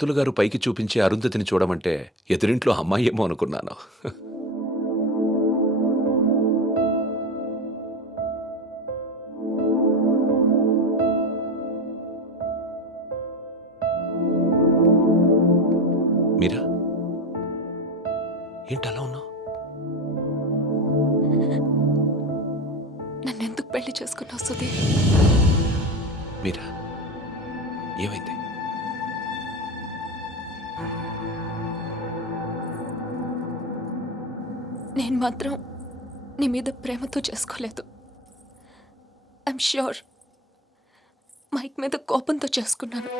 పంతులు గారు పైకి చూపించి అరుంధతిని చూడమంటే ఎదురింట్లో అమ్మాయి ఏమో అనుకున్నాను. మీరా ఏంటి అలా ఉన్నావు? నన్నెందుకు పెళ్లి చేసుకున్నావు సుధీర్? మీరా ఏమైంది? నేను మాత్రం నీ మీద ప్రేమతో చేసుకోలేదు. ఐఎమ్ ష్యూర్ మైక్ మీద కోపంతో చేసుకున్నాను.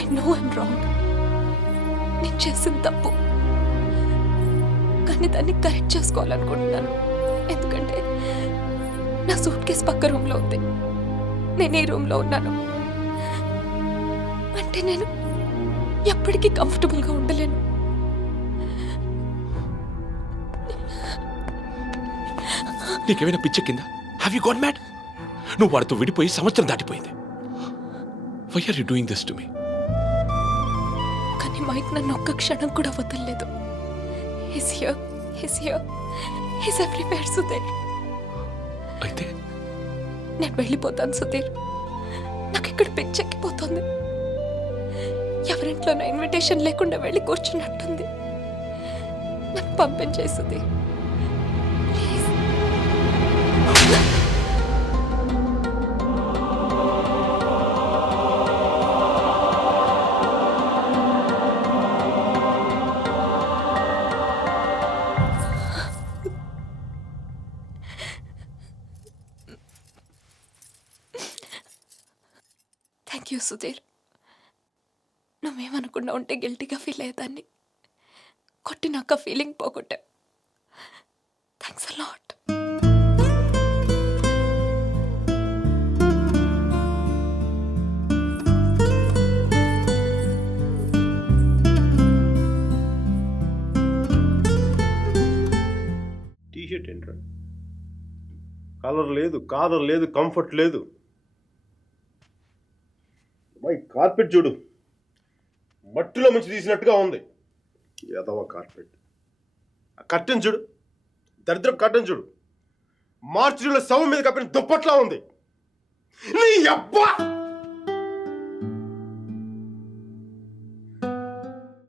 I know I'm wrong. నేను చేసిన తప్పు, కానీ దాన్ని కరెక్ట్ చేసుకోవాలనుకుంటున్నాను. ఎందుకంటే నా సూట్ కేసు పక్క రూమ్లో ఉంది, నేను ఈ రూమ్లో ఉన్నాను. అంటే నేను ఎప్పటికీ కంఫర్టబుల్గా ఉండలేను. నీకేమైనా పిచ్చెక్కిందా? Have you got mad? నువ్వు వాడితో విడిపోయి సంవత్సరం దాటిపోయింది. Why are you doing this to me? కానీ మైక్ నన్ను ఒక్క క్షణం కూడా వదలలేదు. He's here, he's everywhere, Sudheer. అయితే నేను వెళ్ళిపోతాను సుధీర్. నాకు ఇక్కడ పిచ్చెక్కిపోతుంది. ఎవరింట్లోనో ఇన్విటేషన్ లేకుండా వెళ్ళి కూర్చున్నట్టుంది. నన్ను పంపించేయి Sudheer, please. Thank you Sudheer. నువ్వేమనుకున్నా ఉంటే గిల్టీగా ఫీల్ అయ్యేదాన్ని. కొట్టినాక ఫీలింగ్ పోగొట్టా. Thanks a lot. టీషర్ట్ ఏంట్రా? కలర్ లేదు, కాలర్ లేదు, కంఫర్ట్ లేదు. మై కార్పెట్ చూడు, మట్టిలో మంచి తీసినట్టుగా ఉంది. ఏదవ కార్పెట్. ఆ కర్టెన్ చూడు, దరిద్రపు కర్టెన్ చూడు, మార్చిలో శవం మీద కప్పిన దుప్పట్లా ఉంది. నీ అబ్బా!